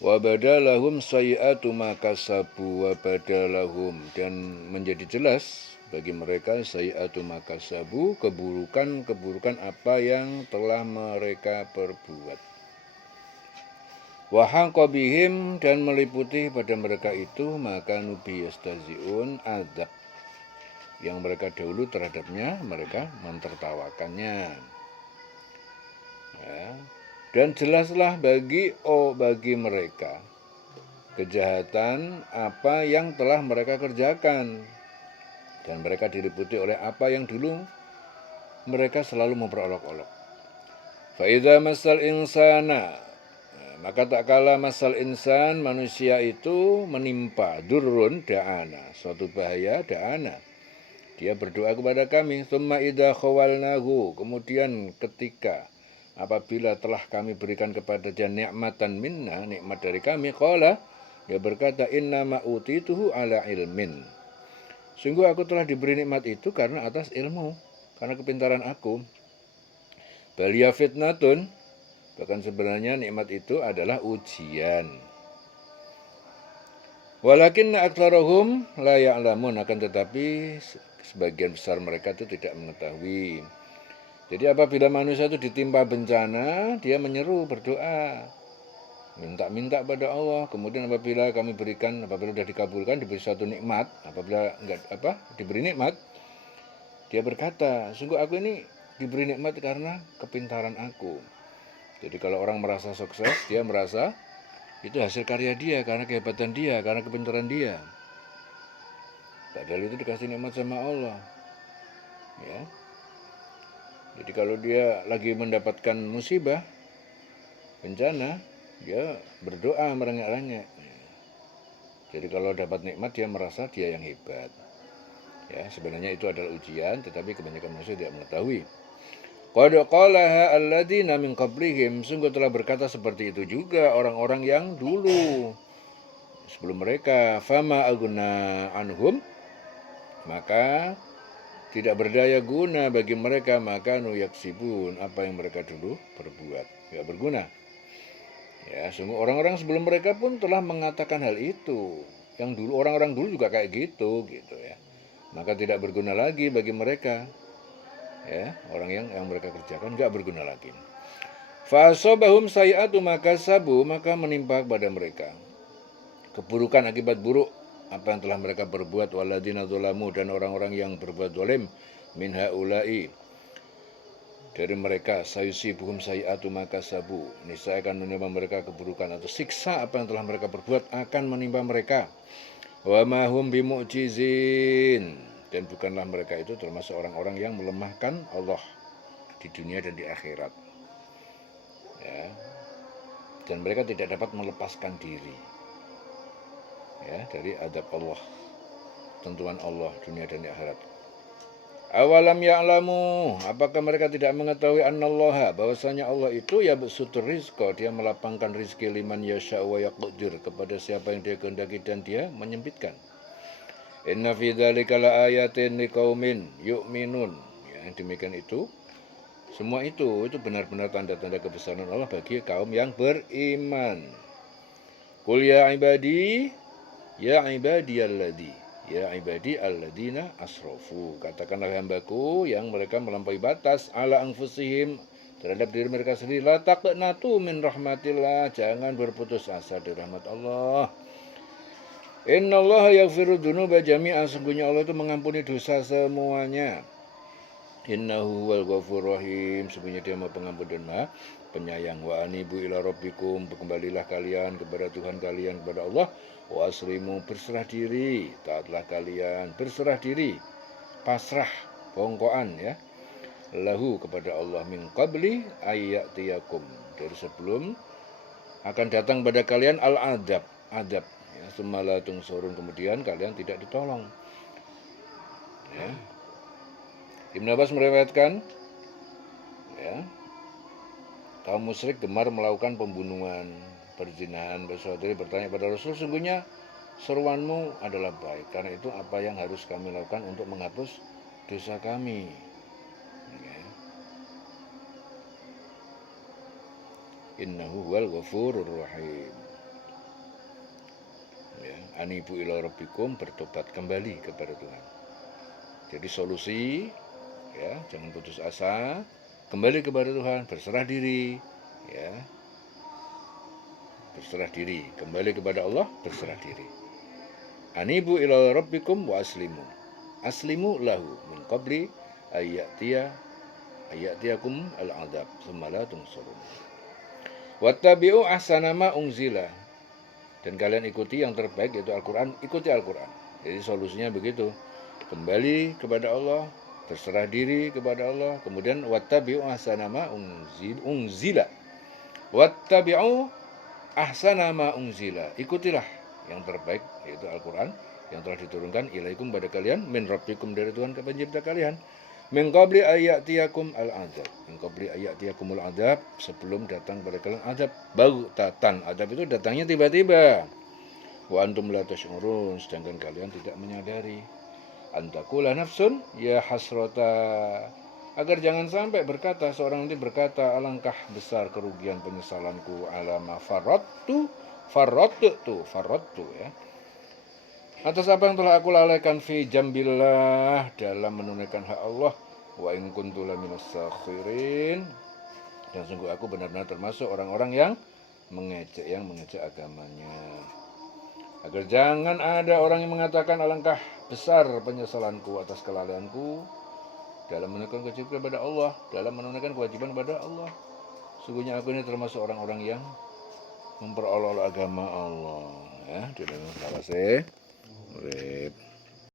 Wa badalahum sayyi'atu ma kasabu wa badalahum, dan menjadi jelas bagi mereka sayyi'atu ma kasabu, keburukan-keburukan apa yang telah mereka perbuat. Wa haqa bihim, dan meliputi pada mereka itu maka nubi yastaziun, azab yang mereka dahulu terhadapnya mereka mentertawakannya. Ya. Dan jelaslah bagi mereka kejahatan apa yang telah mereka kerjakan, dan mereka diliputi oleh apa yang dulu mereka selalu memperolok-olok. Fa idza masal insana, maka tak kala masal insan, manusia itu menimpa durrun da'ana, suatu bahaya da'ana, dia berdoa kepada kami. Tsumma idza khawalnahu, kemudian ketika apabila telah kami berikan kepada dia nikmatan minna, nikmat dari kami, qala, dia berkata, inna ma utituhu ala ilmin, sungguh aku telah diberi nikmat itu karena atas ilmu, karena kepintaran aku. Balia fitnatun, bahkan sebenarnya nikmat itu adalah ujian. Walakinna aktsarahum la ya'lamun, akan tetapi sebagian besar mereka itu tidak mengetahui. Jadi apabila manusia itu ditimpa bencana, dia menyeru, berdoa, minta pada Allah. Kemudian apabila sudah dikabulkan, diberi suatu nikmat, apabila diberi nikmat, dia berkata, sungguh aku ini diberi nikmat karena kepintaran aku. Jadi kalau orang merasa sukses, dia merasa itu hasil karya dia, karena kehebatan dia, karena kepintaran dia. Padahal itu dikasih nikmat sama Allah. Ya. Jadi kalau dia lagi mendapatkan musibah, bencana, dia berdoa merengek-rengek. Jadi kalau dapat nikmat, dia merasa dia yang hebat. Ya, sebenarnya itu adalah ujian, tetapi kebanyakan manusia tidak mengetahui. Qad qalaha alladziina min qablihim, sungguh telah berkata seperti itu juga orang-orang yang dulu sebelum mereka. Fama aguna anhum, maka tidak berdaya guna bagi mereka, maka nuyaksibun, apa yang mereka dulu berbuat, tidak berguna. Ya, sungguh orang-orang sebelum mereka pun telah mengatakan hal itu. Yang dulu, orang-orang dulu juga kayak gitu ya. Maka tidak berguna lagi bagi mereka. Ya, orang yang mereka kerjakan enggak berguna lagi. Fa asabahum sayi'atu makasabu, maka menimpa kepada mereka keburukan akibat buruk apa yang telah mereka berbuat. Walladzina dzalamu, dan orang-orang yang berbuat zalim, min haula'i, dari mereka, sayusibuhum sayi'atu makasabu, niscaya akan menimpa mereka keburukan atau siksa apa yang telah mereka berbuat akan menimpa mereka. Wa ma hum bimu'jizin, dan bukanlah mereka itu termasuk orang-orang yang melemahkan Allah di dunia dan di akhirat. Ya. Dan mereka tidak dapat melepaskan diri, ya, dari adab Allah, tentuan Allah dunia dan di akhirat. Awalam ya'lamu, apakah mereka tidak mengetahui annallaha, bahwasanya Allah itu ya besutur rizqa, dia melapangkan rizki liman yasha wa yaqdir, kepada siapa yang dia kehendaki dan dia menyempitkan. Inna fi dzalika laayatin liqaumin yu'minun, ya, demikian itu. Semua itu benar-benar tanda-tanda kebesaran Allah bagi kaum yang beriman. Qul ya ibadi alladzina asrafu, katakanlah hambaku yang mereka melampaui batas, ala anfusihim, terhadap diri mereka sendiri, la taqnatu min rahmatillah, jangan berputus asa dari rahmat Allah. Innallaha yaghfiru dzunuba jami'an, sungguhnya Allah itu mengampuni dosa semuanya. Innahu huwal ghafurur rahim, sungguhnya dia Maha Pengampun dan Maha Penyayang. Wa anibu ila rabbikum, berkembalilah kalian kepada Tuhan kalian, kepada Allah. Wa aslimu, berserah diri, taatlah kalian, berserah diri, pasrah, bongkoan, ya, lahu, kepada Allah, min qabli ayyatiyakum, dari sebelum akan datang pada kalian al-adab, ya, sumala tungsurun, kemudian kalian tidak ditolong. Ya. Ibnu Abbas meriwayatkan, ya, kaum musyrik gemar melakukan pembunuhan, perzinahan, bersaudara, bertanya pada Rasul, sungguhnya seruanmu adalah baik, karena itu apa yang harus kami lakukan untuk menghapus dosa kami? Ya. Innahu huwal ghafurur rahim. Anibu ila rabbikum, bertobat kembali kepada Tuhan. Jadi solusi, ya, jangan putus asa, kembali kepada Tuhan, berserah diri, ya. Berserah diri, kembali kepada Allah, berserah diri. Anibu ila rabbikum wa aslimu. Aslimu lahu min qabli ayatiyakum al-adab tsumma la tunsurun. Wattabi'u ahsana ma unzila. Dan kalian ikuti yang terbaik, yaitu Al-Quran. Ikuti Al-Quran. Jadi solusinya begitu. Kembali kepada Allah, berserah diri kepada Allah. Kemudian wattabi'u ahsana ma unzila. Wattabi'u ahsana ma unzila. Ikutilah yang terbaik, yaitu Al-Quran, yang telah diturunkan ilaikum pada kalian, min rabbikum, dari Tuhan pencipta kalian. Min qabli ayatiyakum al-adab. Min qabli ayatiyakum al-adab, sebelum datang pada kalian adab. Baghtatan. Adab itu datangnya tiba-tiba. Wa antum la tash'urun, sedangkan kalian tidak menyadari. Antakula nafsun ya hasrata, agar jangan sampai berkata, seorang nanti berkata, alangkah besar kerugian penyesalanku ala ma farrattu ya, atas apa yang telah aku lalaikan fi jambillah, dalam menunaikan hak Allah. Wa in kuntu laminas sakhirin, dan sungguh aku benar-benar termasuk orang-orang yang mengejek agamanya. Agar jangan ada orang yang mengatakan alangkah besar penyesalanku atas kelalaianku dalam menunaikan kewajiban kepada Allah, dalam menunaikan kewajiban kepada Allah. Sungguhnya aku ini termasuk orang-orang yang memperolok agama Allah. Ya, di dalam salah